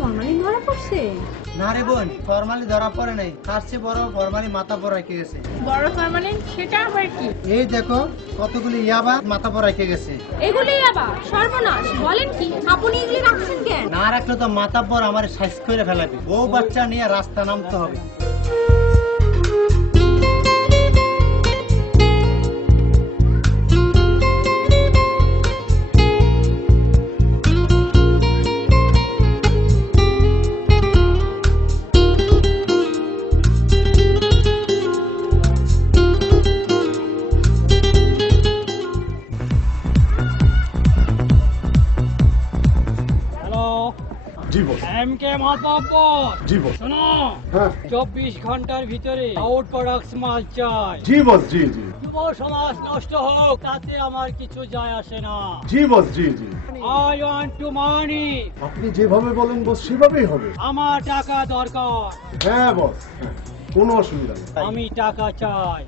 Formalin ধরা পড়ছে? না রে বোন, ফরমালি ধরা পড়ে নাই, তার চেয়ে বড় ফরমালি মাথা পর রেখে গেছে। বড় ফরমালিন? সেটা আবার কি? এই দেখো কতগুলি ইয়াবা মাথা পর রেখে গেছে। এগুলি আবার সর্বনাশ, বলেন কি? আপনি এগুলি রাখছেন কেন? না রাখলে তো মাথা পর আমার সাইজ করে ফেলাবে, বউ বাচ্চা নিয়ে রাস্তা নামতে হবে। শোনো, 24 ঘন্টার ভিতরে আউট প্রোডাক্টস মাল চাই। জি বস, জি জি। যুব সমাজ নষ্ট হোক তাতে আমার কিছু যায় আসে না। জি বস, জি জি। I want to money. আপনি যেভাবে বলেন বস সেভাবেই হবে। আমার টাকা দরকার। হ্যাঁ বস, কোনো অসুবিধা নেই। আমি টাকা চাই।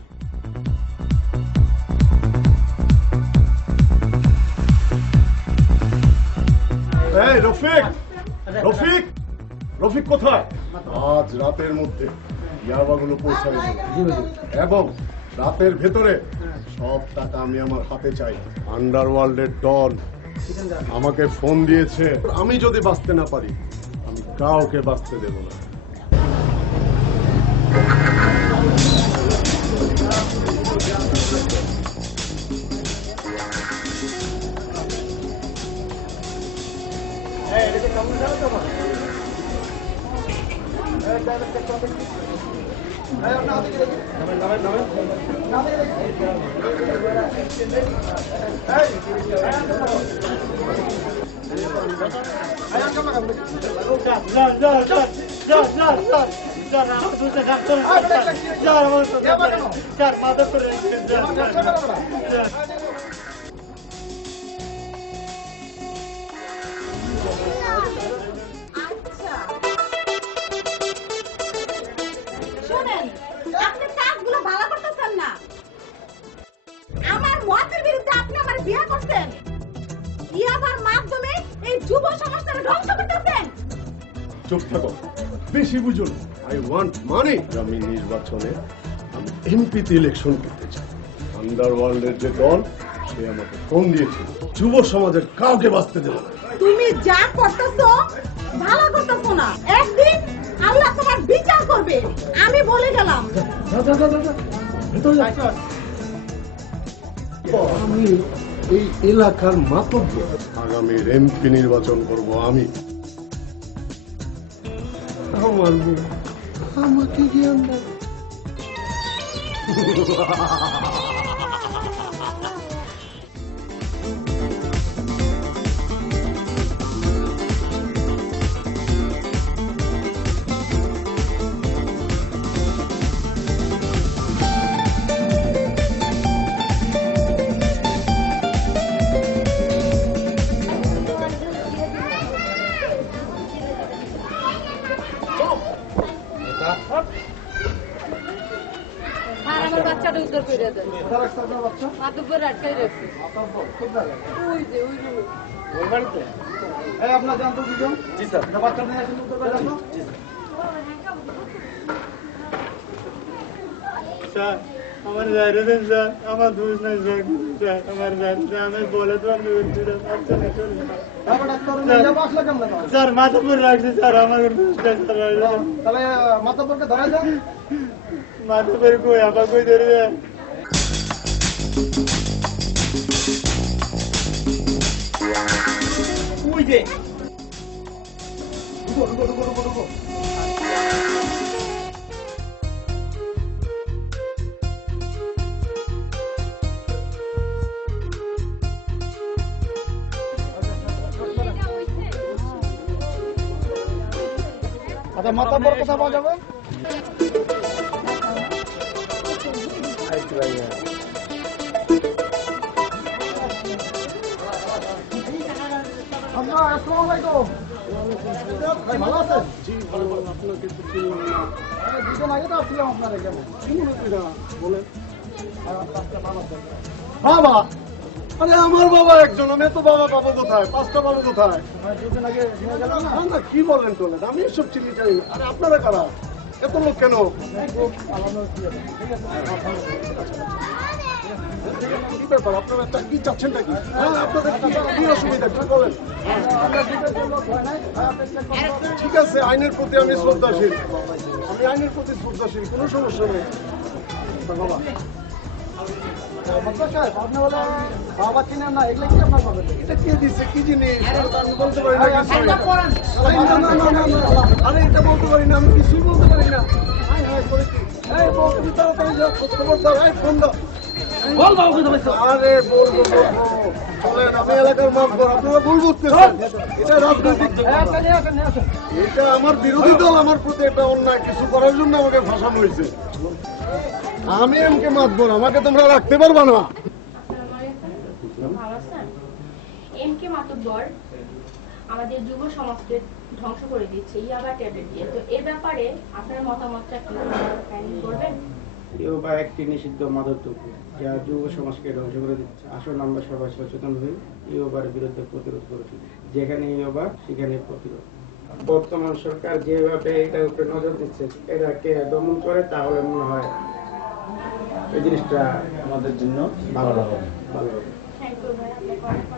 এই রফিক, রফিক, রফিক কোথায়? আজ রাতের মধ্যে ইয়াবাগুলো পৌঁছাবে এবং রাতের ভেতরে সব টাকা আমি আমার হাতে চাই। আন্ডারওয়ার্ল্ডের ডন আমাকে ফোন দিয়েছে, আমি যদি বাঁচতে না পারি আমি কাউকে বাঁচতে দেব না। শোনেন, আপনি কাজগুলো ভালো করতেছেন না। আমার মতের বিরুদ্ধে আপনি আমার বিয়ে করছেন, ইয়াবার মাধ্যমে এই যুব সমাজটাকে ধ্বংস করতেছেন। চুপ থাকো, বেশি বুঝুন। আই ওয়ান্ট মানি। আমি নির্বাচনে আমি এমপিতে ইলেকশন করতে চাই। আন্ডারওয়ার্ল্ডের যে দল সে আমাকে ফোন দিয়েছিল, যুব সমাজের কাউকে বাঁচতে দেব না। তুমি যা করতেছো ভালো করতেছো না, একদিন আল্লাহ তোমার বিচার করবে, আমি বলে গেলাম। আমি এই এলাকার মাতব্য, আগামী এমপি নির্বাচন করব আমি। আমার আমাকে জ্ঞান দাও। আমার বাচ্চাটা উদ্ধার করে দেন। মাতব্বর আটকাই রাখছি। ওই যে ওই যে ওই বাড়িতে আপনার জানতো দুজন? জি স্যার। বাচ্চা নিয়ে আসেন উত্তর করে আসো। স্যার আমার জায়গা দেন স্যার, আমার দোষ নাই স্যার, আমার জায়গা আমি বলে তো আমি স্যার মাথা পরে রাখছি স্যার, আমার তাহলে মাতব্বরকে ধরা যান। মাথা পরে কই আবার কই ধরে দেন। ওই যে আচ্ছা, মাতব্বর কোথায় পাওয়া যাবে? আসসালামু আলাইকুম ভাই, ভালো আছেন? জি ভালো। আপনাকে তো চিনলাম না, দুজন আগে তো আসছিলাম আপনার এখানে। বলেন। বাবা আরে আমার বাবা একজন, আমি এত বাবা পাবো কোথায়? 5টা পাবো কোথায়? দুদিন আগে নিয়ে গেলাম না? না না, কি বলেন তোলেন, আমি এসব চিনি চাই না। আরে আপনারা কারা? এত লোক কেন? কি ব্যাপার, আপনারা কি চাচ্ছেনটা কি? হ্যাঁ, আপনাদের কি অসুবিধা, কি বলেন? ঠিক আছে, আইনের প্রতি আমি শ্রদ্ধাশীল, কোনো সমস্যা নেই। বাবা মাস্টার সাহেব, আপনি বলে বাবা চিনেন না, এগুলো কি আপনার বাবা? এটা কে দিচ্ছে, কি জিনিস? এটা তো আমি বলতে পারি না কিছু। এটা পড়েন। আরে না না না না না, আরে এটা বলতে পারি না, আমি কিছুই বলতে পারি না। এই বল, তুমি তাড়াতাড়ি যাও, খবর দাও, এই ফোন দাও। বল বাবু কোথায় পাইছো? আরে বলবো চলেন, আমি এলাকার মাতবর, আপনারা ভুল বুঝতেছেন। এটা রাজনৈতিক এটা আমার বিরোধী দল আমার প্রতি একটা অন্যায় কিছু করার জন্য আমাকে ফাঁসানো হয়েছে। আমি এমকে মাতবর, আমাকে তোমরা রাখতে পারবা না। ভালো আছেন? এমকে মাতব্বর আমাদের যুব সমাজকে ধ্বংস করে দিচ্ছে ইয়াবা ট্যাবলেট দিয়ে। তো এর ব্যাপারে আপনার মতামতটা একটু প্ল্যানিং করবেন? ইয়োবা একটি নিষিদ্ধ মাদকদ্রব্য যা যুব সমাজকে ধ্বংস করে দিচ্ছে। আসুন আমরা সবাই সচেতন হই, ইয়োবার বিরুদ্ধে প্রতিরোধ করি। যেখানে ইয়োবা সেখানে প্রতিরোধ। বর্তমান সরকার যেভাবে এটার উপরে নজর দিচ্ছে, এটাকে দমন করে, তাহলে মনে হয় এই জিনিসটা আমাদের জন্য ভালো হবে। থ্যাংক ইউ ভাই, আপনাকে